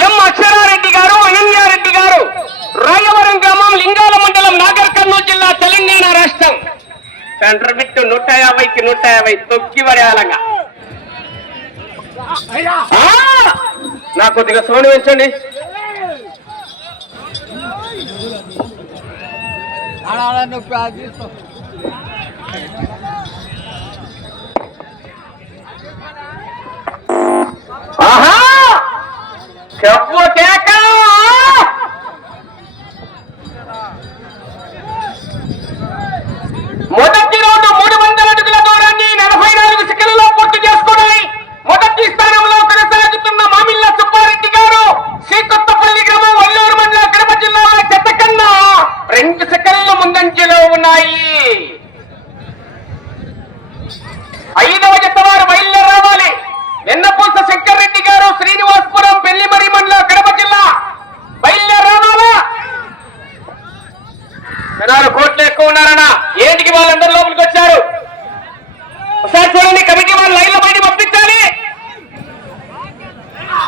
ఎం అక్షరారెడ్డి గారు అనన్యారెడ్డి గారు? రాయవరం గ్రామం లింగాల మండలం నాగర్ కర్నూలు జిల్లా తెలంగాణ రాష్ట్రం. సెంటర్ బిట్ నూట యాభైకి నూట యాభై తొక్కి పడేయాలంగా నా కొద్దిగా సోని పెంచండి ఆహా! చెప్పు కేక మొదటి రౌండ్ మూడు వందల అడుగుల దూరాన్ని నలభై నాలుగు సెకండ్లలో పూర్తి చేసుకున్నాయి మొదటి స్థానంలో కొనసాగుతున్న మామిళ్ళ సుబ్బారెడ్డి గారు శ్రీకొత్తపల్లి గ్రామం వల్లూరు మండల కడప జిల్లాల చెత్త కన్నా రెండు సెకండ్లు ముందంజలో ఉన్నాయి ఐదవ జత వారు బయలుదేరి రావాలి వెన్నపూస శంకర్ రెడ్డి గారు శ్రీనివాసపురం పెళ్ళిమరి మండలం కడప జిల్లా బయలుదేరి రావాలా జనాలు కోట్లు ఎక్కువ ఉన్నారన్న ఏంటికి వాళ్ళందరూ లోపలికి వచ్చారు ఒకసారి చూడండి కమిటీ వాళ్ళు లైన్ల బయట పంపించాలి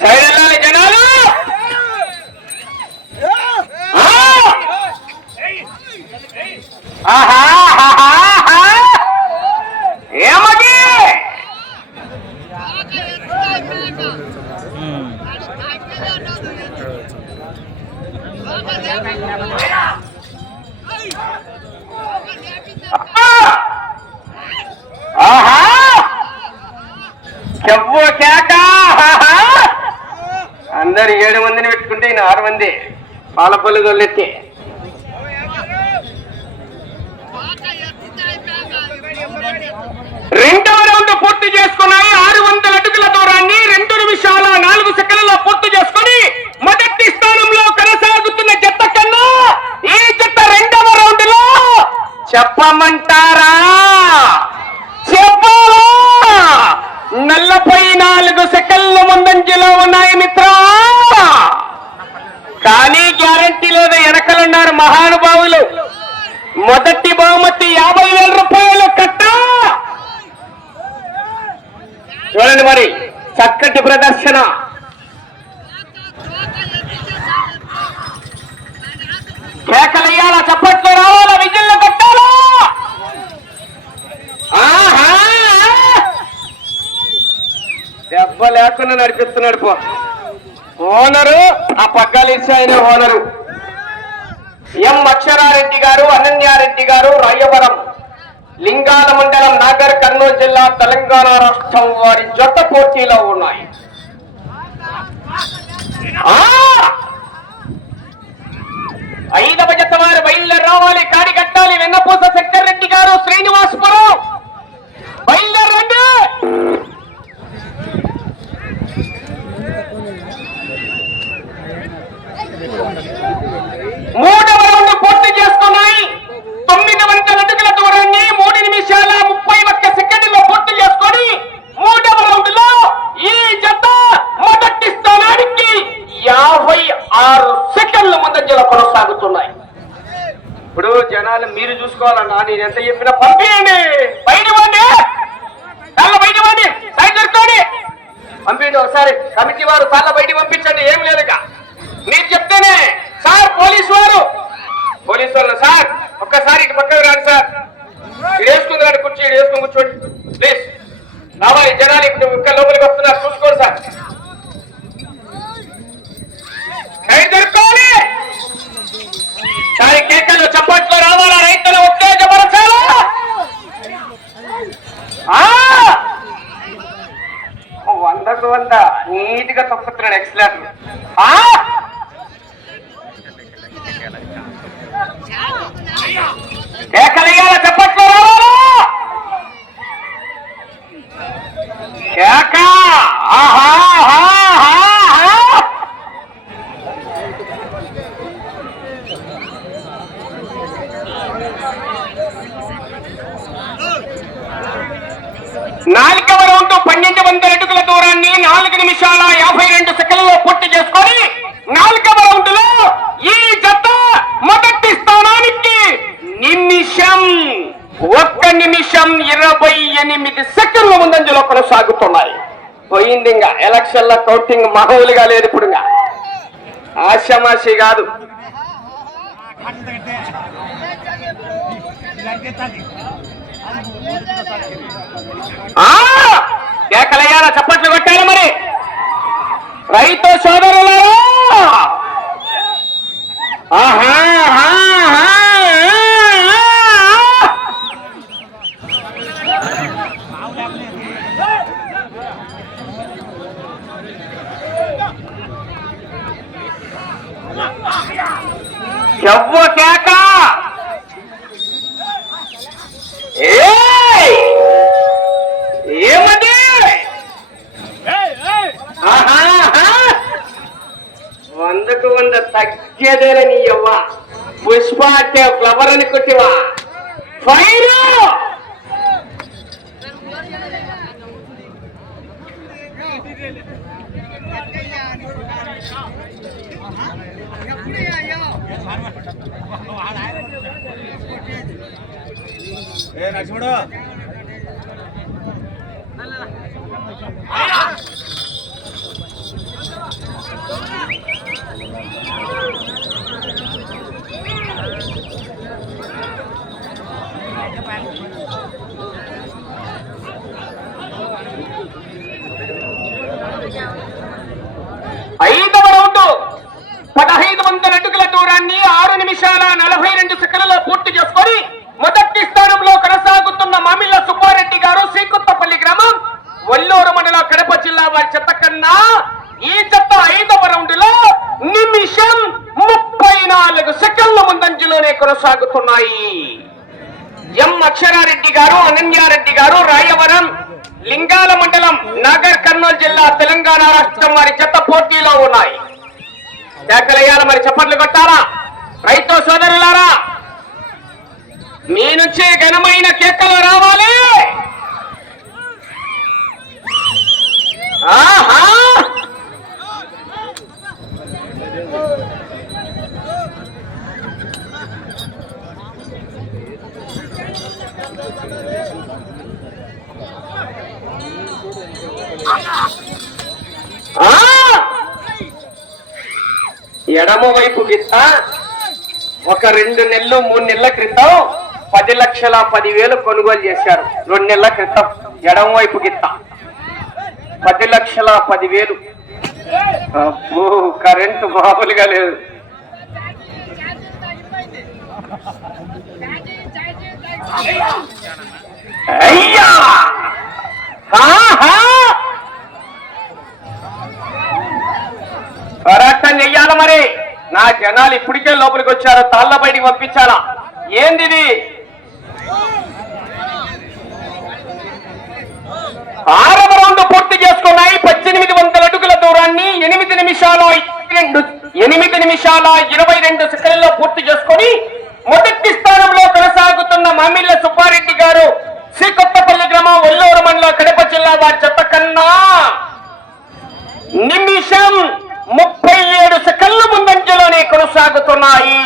సైడ్ వెళ్ళాలి జనాలు ఆ! ఆహా ఆహా, ఆహా. ఏమది ఆహా చెప్పు కేక ఆహా. అందరు ఏడు మందిని పెట్టుకుంటే ఈయన ఆరు మంది పాలపల్లి దొల్లెత్తి రెండవ రౌండ్ పూర్తి చేసుకున్నాయి. ఆరు వందల అడుగుల దూరాన్ని రెండు నిమిషాల నాలుగు సెకండ్లలో పూర్తి చేసుకుని మొదటి స్థానంలో కొనసాగుతున్న జత కన్నా ఈ జత రెండవ రౌండ్లో చెప్పమంటారా? చెప్పాలా? నలభై నాలుగు సెకండ్ల ముందంజలో ఉన్నాయి మిత్రా. కానీ గ్యారంటీ లేదు వెనకలున్నారు మహానుభావులు. మొదటి బహుమతి యాభై వేల రూపాయలు కట్ట. చూడండి మరి చక్కటి ప్రదర్శన. కేకలయ్యాలా చప్పట్లు రావాలా విజిల్లు కట్టాలా? దెబ్బ లేకుండా నడిపిస్తున్నాడు పో. ఓనరు ఆ పగ్గాలు ఇచ్చి ఆయన ఓనరు. ఎం అక్షరారెడ్డి గారు అనన్యారెడ్డి గారు రాయవరం లింగాల మండలం నాగర్ కర్నూలు జిల్లా తెలంగాణ రాష్ట్రం వారి జత పోటీలో ఉన్నాయి. ఐదవ జత వారు బయలుదేరి రావాలి. కాడి కట్టాలి. వెన్నపూస శంకర్ రెడ్డి గారు శ్రీనివాసపురం బయలుదేరండి మూడవ రౌండ్ పూర్తి చేసుకున్నాయి తొమ్మిది వందల అడుగుల దూరాన్ని మూడు నిమిషాల ముప్పై ఒక్క సెకండ్లో పూర్తి చేసుకొని మూడవ రౌండ్లో ఈ జత మొదటి స్థానానికి యాభై ఆరు సెకండ్ల ముందంజలో కొనసాగుతున్నాయి ఇప్పుడు జనాలు మీరు చూసుకోవాలన్నా నేను ఎంత చెప్పినా పంపించండి బయట ఇవ్వండి తల్ల బయట ఇవ్వండి సైడ్ దొరుకోండి పంపించండి ఒకసారి. కమిటీ వారు తల్ల బయట పంపించండి ఏం లేదుగా మీరు చెప్తేనే సార్ పోలీసు వారు పోలీసు వారు సార్ ఒక్కసారి ఇటు పక్కకు రాండి సార్ ఇది వేసుకుని రాండి కుర్చీ ఇది వేసుకుని కూర్చోండి ప్లీజ్ రావాలి జనాలు ఇప్పుడు ఒక్క లోపలికి వస్తున్నారు చూసుకోండి సార్ సైడ్ దొరుకోవాలి సారి కేకలు చప్పట్లు రావాలా రైతులు ఉత్తేజపరచాలా ఆ! వందకు వంద నీట్గా తొక్కుతున్నాడు ఎక్సలెంట్ ఆ కేకలయ్యాల చప్పట్లు రావాలా కేక ఆహా ఆహా, ఆహా. నాలుగవ రౌండ్ పన్నెండు వందల అడుగుల దూరాన్ని నాలుగు నిమిషాల యాభై రెండు సెకండ్లలో పూర్తి చేసుకొని నాలుగవ రౌండ్లో ఈ జత మొదటి స్థానానికి నిమిషం ఒక్క నిమిషం ఇరవై ఎనిమిది సెకండ్ల ముందంజలో కొనసాగుతున్నాయి. పోయింది ఇంకా ఎలక్షన్ల కౌంటింగ్ మామూలుగా లేదు ఇప్పుడు ఇంకా ఆశమాషి కాదు. ఆ! కేకలయ్యారా చప్పట్లు కొట్టాలి మరి. రైతు సోదరులారా! ఆహా. ఎవ్వ కేక! ఏయ్! ఏమది. వందకు వంద తగ్గేదేనని అవ్వ పుష్ప అంటే ఫ్లవర్ అని కొట్టివా? ఫైర్! ఏ నరసింహుడు ఐదవ రౌండ్ పదహైదు వందల అడుగుల దూరాన్ని ఆరు నిమిషాల నలభై రెండు సెకండ్లలో పూర్తి చేసుకొని మొదటి స్థానంలో కొనసాగుతున్న మామిళ్ళ సుబ్బారెడ్డి గారు శ్రీకొత్తపల్లి గ్రామం వల్లూరు మండలం కడప జిల్లా వారి చెత్త కన్నా ఈ చెత్త ఐదవ రౌండ్లో నిమిషం ముప్పై ఐదు సెకండ్ల ముందంజలోనే కొనసాగుతున్నాయి. ఎం అక్షరారెడ్డి గారు అనన్యారెడ్డి గారు రాయవరం లింగాల మండలం నాగర్ కర్నూలు జిల్లా తెలంగాణ రాష్ట్రం వారి చెత్త పోటీలో ఉన్నాయి. కేకలయ్యాల మరి చప్పట్లు కొట్టారా రైతు సోదరులారా మీ నుంచే ఘనమైన కేకలు రావాలి. ఆహా! ఎడమ వైపు గిత్త. ఒక రెండు నెలలు మూడు నెలల క్రితం పది లక్షల పదివేలు కొనుగోలు చేశారు. రెండు నెలల క్రితం ఎడమ వైపు గిత్త. పది లక్షల పదివేలు. అబ్బో కరెంటు మామూలుగా లేదు. అయ్యా! పోరాటం చెయ్యాల మరి? నా జనాలు ఇప్పటికే లోపలికి వచ్చారు. తాళ్ళ బయటికి పంపించాలా? ఏంది ఆరవ రౌండ్ పూర్తి చేసుకున్నాయి పద్దెనిమిది వందల అడుగుల దూరాన్ని ఎనిమిది నిమిషాల రెండు ఎనిమిది నిమిషాల ఇరవై రెండు సెకండ్లలో పూర్తి చేసుకొని మొదటి స్థానంలో కొనసాగుతున్న మామిళ్ళ సుబ్బారెడ్డి గారు శ్రీ కొత్తపల్లి గ్రామం ఒల్లూరు మండలం కడప జిల్లా వారి చెత్త కన్నా నిమిషం ముప్పై ఏడు సెకండ్ల ముందంజలోనే కొనసాగుతున్నాయి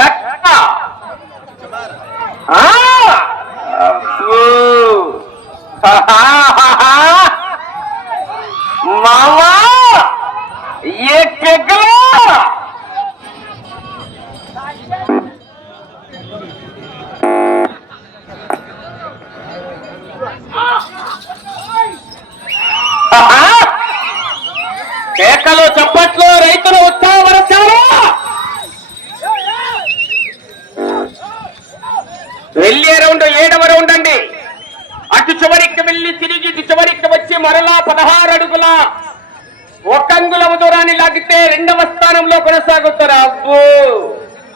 ఎక్క. ఆ! అబ్బో. హాహాహాహా. మామా ఏ పెగ్గలా ఆహా! కేకలు చప్పట్లు రైతులు ఉత్సాహపరచారు వెళ్ళే రౌండ్ ఏడవ రౌండ్ అండి అటు చివరికి వెళ్ళి తిరిగి ఇటు చివరికి వచ్చి మరలా పదహారు అడుగుల ఒక దూరాన్ని లాగితే రెండవ స్థానంలో కొనసాగుతారు. అబ్బో!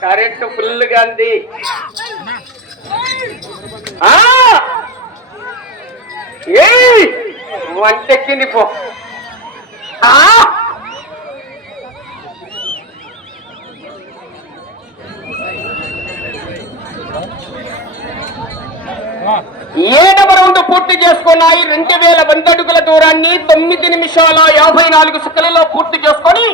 కరెంటు ఫుల్గా ఉంది. ఆ! ఏయ్! వంటెక్కింది పో. ఆ! రౌండ్ పూర్తి చేసుకున్నాయి. రెండు వేల వంద అడుగుల దూరాన్ని తొమ్మిది నిమిషాల యాభై నాలుగు సెకండ్లలో పూర్తి చేసుకొని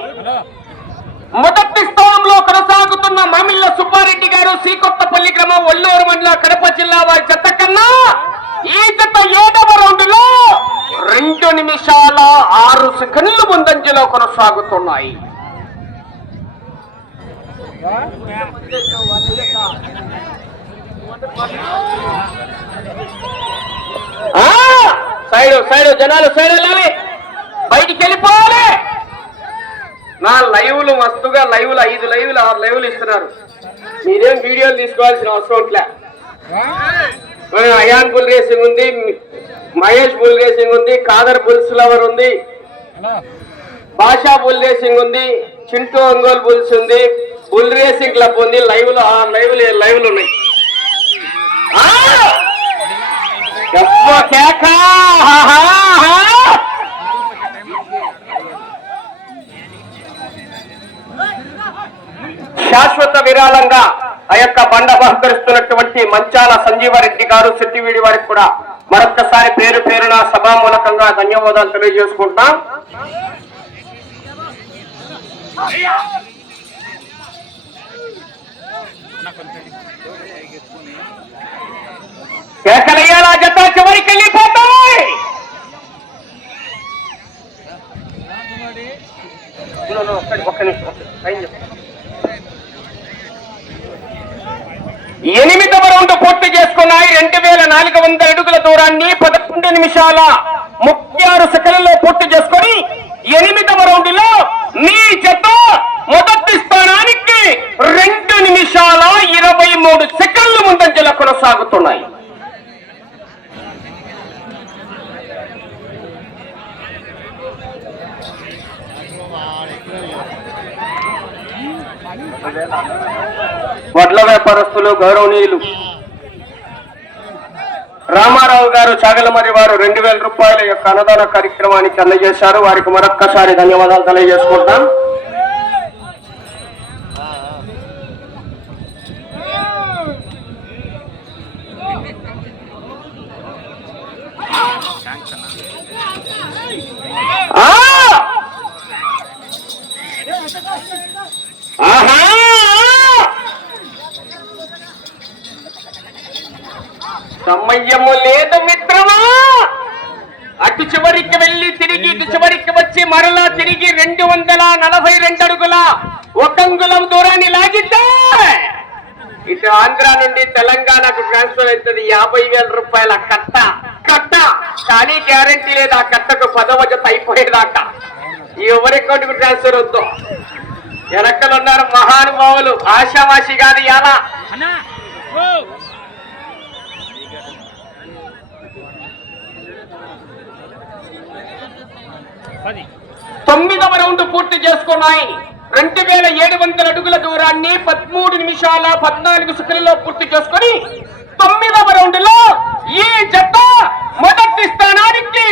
మొదటి స్థానంలో కొనసాగుతున్న మామిళ్ళ సుబ్బారెడ్డి గారు శ్రీకొత్తపల్లి గ్రామం ఒల్లూరు మండల కడప జిల్లా వారి చెత్త కన్నా ఈ జత ఏడవ రౌండ్లో రెండు నిమిషాల ఆరు సెకండ్లు ముందంజలో కొనసాగుతున్నాయి. సైడ్ సైడ్ జనాలు సైడ్ వెళ్ళాలి. బయటికి వెళ్ళిపోవాలి. నా లైవ్లు మస్తుగా లైవ్లు ఐదు లైవ్లు ఆరు లైవ్లు ఇస్తున్నారు. మీరేం వీడియోలు తీసుకోవాల్సిన అవసరం లే అయాన్ బుల్ రేసింగ్ ఉంది మహేష్ బుల్ రేసింగ్ ఉంది కాదర్ బుల్స్ లవర్ ఉంది భాషా బుల్ రేసింగ్ ఉంది చింటూ ఒంగోలు బుల్స్ ఉంది బుల్ రేసింగ్ క్లబ్ ఉంది లైవ్లు ఆరు లైవ్లు లైవ్లు ఉన్నాయి ఆ! ఎవ్వ కేక! హాహాహా! శాశ్వత విరాళంగా ఆ యొక్క బండ బహుకరిస్తున్నటువంటి మంచాల సంజీవారెడ్డి గారు శెట్టివీడి వారికి కూడా మరొక్కసారి పేరు పేరున సభామూలకంగా ధన్యవాదాలు తెలియజేసుకుంటాం కేకలయ్యాల జత చివరికి వెళ్ళిపోతాయి No, no, ఒక్క- ఒక్క నిమిషం, ఒక్క నిమిషం. టైం చెప్పు. ఎనిమిదవ రౌండ్ పూర్తి చేసుకున్నాయి రెండు వేల నాలుగు వందల అడుగుల దూరాన్ని పదకొండు నిమిషాల ముప్పై ఆరు సెకండ్లలో పూర్తి చేసుకొని ఎనిమిదవ రౌండ్లో మీ జత మొదటి స్థానానికి రెండు నిమిషాల ఇరవై మూడు సెకండ్లు ముందంజల కొనసాగుతున్నాయి. వడ్ల వ్యాపారస్తులు గౌరవనీయులు రామారావు గారు చాగలమరి వారు రెండు వేల రూపాయల యొక్క అన్నదాన కార్యక్రమానికి అందజేశారు వారికి మరొక్కసారి ధన్యవాదాలు తెలియజేసుకుంటాం ఆ! ఆహా! సమయము లేదు మిత్రమా. అటు చివరికి వెళ్ళి తిరిగి ఇటు చివరికి వచ్చి మరలా తిరిగి రెండు వందల నలభై రెండు అడుగుల ఒకంగులం దూరాన్ని లాగితే ఇటు ఆంధ్ర నుండి తెలంగాణకు ట్రాన్స్ఫర్ అవుతుంది. యాభై వేల రూపాయల కట్ట. కట్ట. కానీ గ్యారంటీ లేదు. ఆ కట్టకు పదవ జత అయిపోయేదాకా. ఎవరి అకౌంట్కు ట్రాన్స్ఫర్ వద్దు? ఎనక్కలున్నారు మహానుభావులు. ఆశామాషి కాదు ఎలా తొమ్మిదవ రౌండ్ పూర్తి చేసుకున్నాయి. రెండు వేల ఏడు వందల అడుగుల దూరాన్ని పదమూడు నిమిషాల పద్నాలుగు సెకండ్లలో పూర్తి చేసుకొని తొమ్మిదవ రౌండ్లో ఈ జత మొదటి స్థానానికి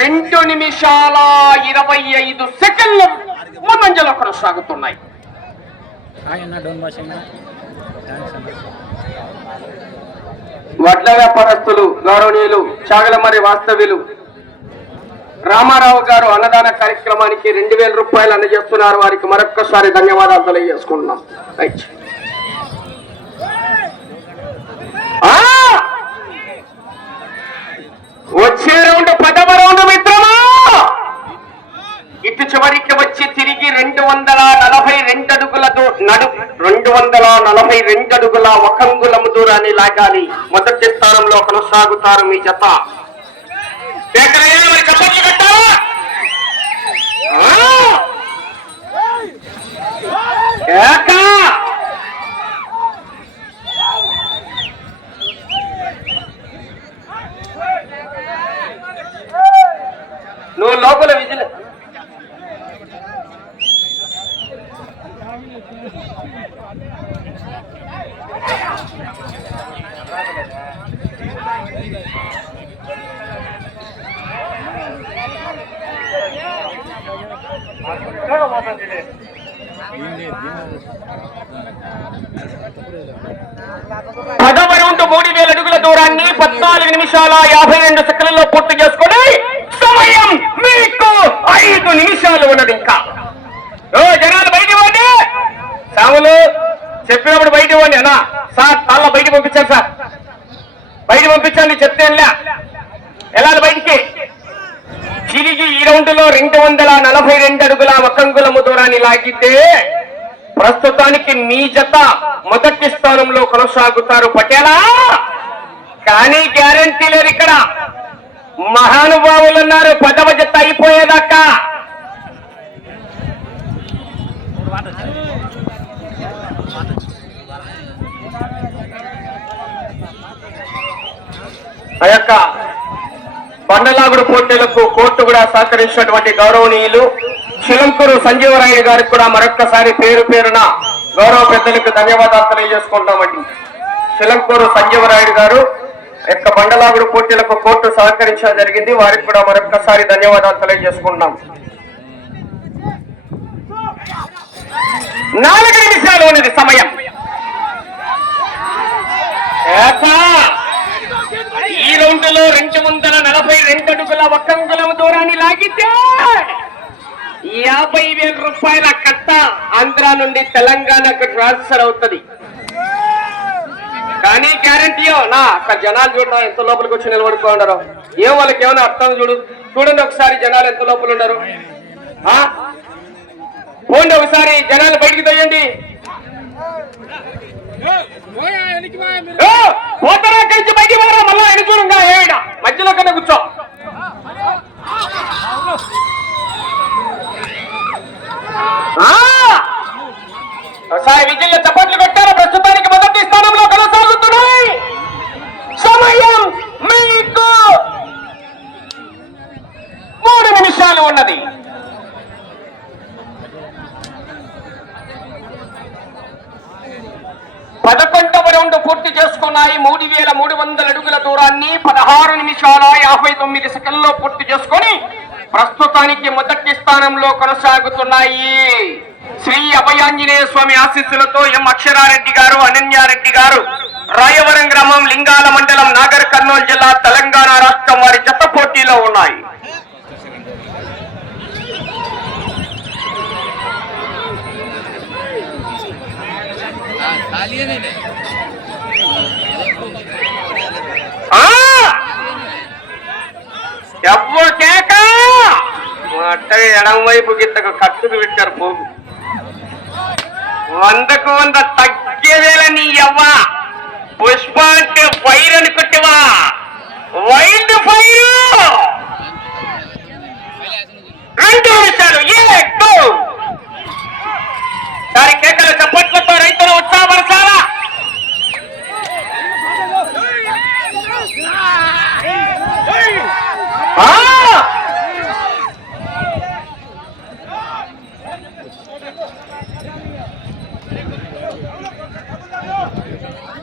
రెండు నిమిషాల ఇరవై ఐదు సెకండ్లు ముందంజలో కొనసాగుతున్నాయి. వడ్ల వ్యాపారస్తులు గౌరవనీయులు చాగలమరి వాస్తవ్యులు రామారావు గారు అన్నదాన కార్యక్రమానికి రెండు వేల రూపాయలు అందజేస్తున్నారు. వారికి మరొక్కసారి ధన్యవాదాలు తెలియజేసుకుంటున్నాం. రైట్. వచ్చే రౌండ్ పదవ రౌండ్ మిత్రమా? ఇటు చివరికి వచ్చి తిరిగి రెండు వందల నలభై రెండు అడుగులతో నడు రెండు వందల నలభై రెండు అడుగుల ఒకంగులము దూరాన్ని లాగాలి. మొదటి స్థానంలో కొనసాగుతారు మీ జత. శేఖరయ్య, మరి చప్పట్లు కొట్టాలా? ఆ! ఏకా! నువ్వు లోపల విజిల్. నిమిషాల యాభై రెండు సెకండ్లలో పూర్తి చేసుకొని సమయం మీకు ఐదు నిమిషాలు ఉన్నది ఇంకా. ఓ జనాలు బయట ఇవ్వండి సాములు చెప్పినప్పుడు బయట ఇవ్వండి అన్నా సార్ చాలా బయట పంపించాను సార్. బయట పంపించండి చెప్తేనులే వెళ్ళాలి బయటికి? తిరిగి ఈ రౌండ్లో రెండు వందల నలభై రెండు అడుగుల వకంగులము దూరాన్ని లాగితే ప్రస్తుతానికి మీ జత మొదటి స్థానంలో కొనసాగుతారు పటేలా. కానీ గ్యారంటీ లేదు ఇక్కడ. మహానుభావులు ఉన్నారు పదవ జత అయిపోయేదాకా. ఆ యొక్క బండలాగుడు పోటీలకు కోర్టు కూడా సహకరించినటువంటి గౌరవనీయులు చిలంకూరు సంజీవరాయుడు గారికి కూడా మరొక్కసారి పేరు పేరున గౌరవ పెద్దలకు ధన్యవాదాలు తెలియజేసుకుంటామండి. చిలంకూరు సంజీవరాయుడు గారు యొక్క బండలాగుడు పోటీలకు కోర్టు సహకరించడం జరిగింది. వారికి కూడా మరొక్కసారి ధన్యవాదాలు తెలియజేసుకుంటున్నాం. నాలుగు నిమిషాలు ఉన్నది సమయం. ఈ రౌండ్లో రెండు వందల నలభై రెండు అడుగుల ఒక్కంగులం దూరాన్ని లాగితే యాభై వేల రూపాయల కట్ట ఆంధ్ర నుండి తెలంగాణకు ట్రాన్స్ఫర్ అవుతుంది. కానీ గ్యారంటీయో నా అక్కడ జనాలు చూడడం ఎంత లోపలికి వచ్చి నిలబడుకో ఉండరు. ఏం వాళ్ళకి ఏమైనా అర్థం చూడు. చూడండి ఒకసారి జనాలు ఎంత లోపల ఉండరు. పోండి ఒకసారి జనాలు బయటికి తోయండి. ఓ, పోతారా? కలిసి బయటికి పోరా? మళ్ళా ఎనుకూరుగా ఏమిడ మధ్యలో కన్నా కూర్చో. ఆ! ఒకసారి విజయ చప్పట్లు కొట్టారు ప్రస్తుతానికి మొదటి స్థానంలో కొనసాగుతున్నాయి సమయం మీకు మూడు ఉన్నది. పదకొండవ రౌండ్ పూర్తి చేసుకున్నాయి మూడు వేల మూడు వందల అడుగుల దూరాన్ని పదహారు నిమిషాల యాభై తొమ్మిది సెకండ్లో పూర్తి చేసుకొని ప్రస్తుతానికి మొదటి స్థానంలో కొనసాగుతున్నాయి శ్రీ అభయాంజనేయ స్వామి ఆశీస్సులతో ఎం అక్షరారెడ్డి గారు అనన్యారెడ్డి గారు రాయవరం గ్రామం లింగాల మండలం నాగర్ కర్నూలు జిల్లా తెలంగాణ రాష్ట్రం వారి జత పోటీలో ఉన్నాయి ఆ! ఎవ్వ కేక? అట్టగా ఎడం వైపు గిత్తకు కట్టుకు పెట్టారు పోగు వందకు వంద తగ్గేదేల నీ ఎవ్వ పుష్ప అంటే ఫైర్ అనుకుంటేవా వైల్డ్ ఫైర్ రెండు నిమిషాలు ఏ గో దాని కేకలు చప్పట్లతో రైతులు ఉత్సాహపరచాలా ఆ!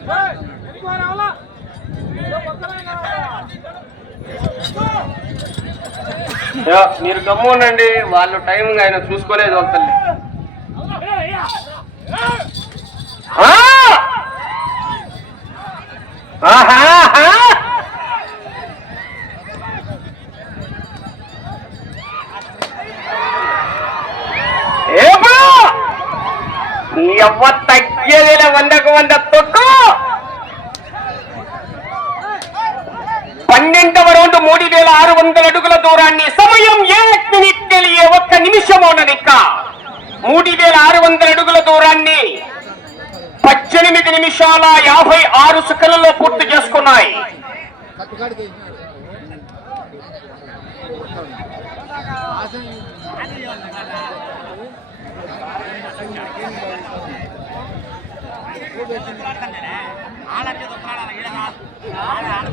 యా, మీరు గమ్మునండి వాళ్ళు టైం ఆయన చూసుకోలేదు వాళ్ళ తల్లి. ఎవ్వ తగ్గేదిలే వందకు వంద తొక్కు పన్నెండవ రౌండ్ మూడు వేల ఆరు వందల అడుగుల దూరాన్ని సమయం ఏ తెలియ ఒక్క నిమిషమోననిక్క మూడు వేల ఆరు వందల అడుగుల దూరాన్ని పద్దెనిమిది నిమిషాల యాభై ఆరు సెకండ్లలో పూర్తి చేసుకున్నాయి. ఆడ ఆడ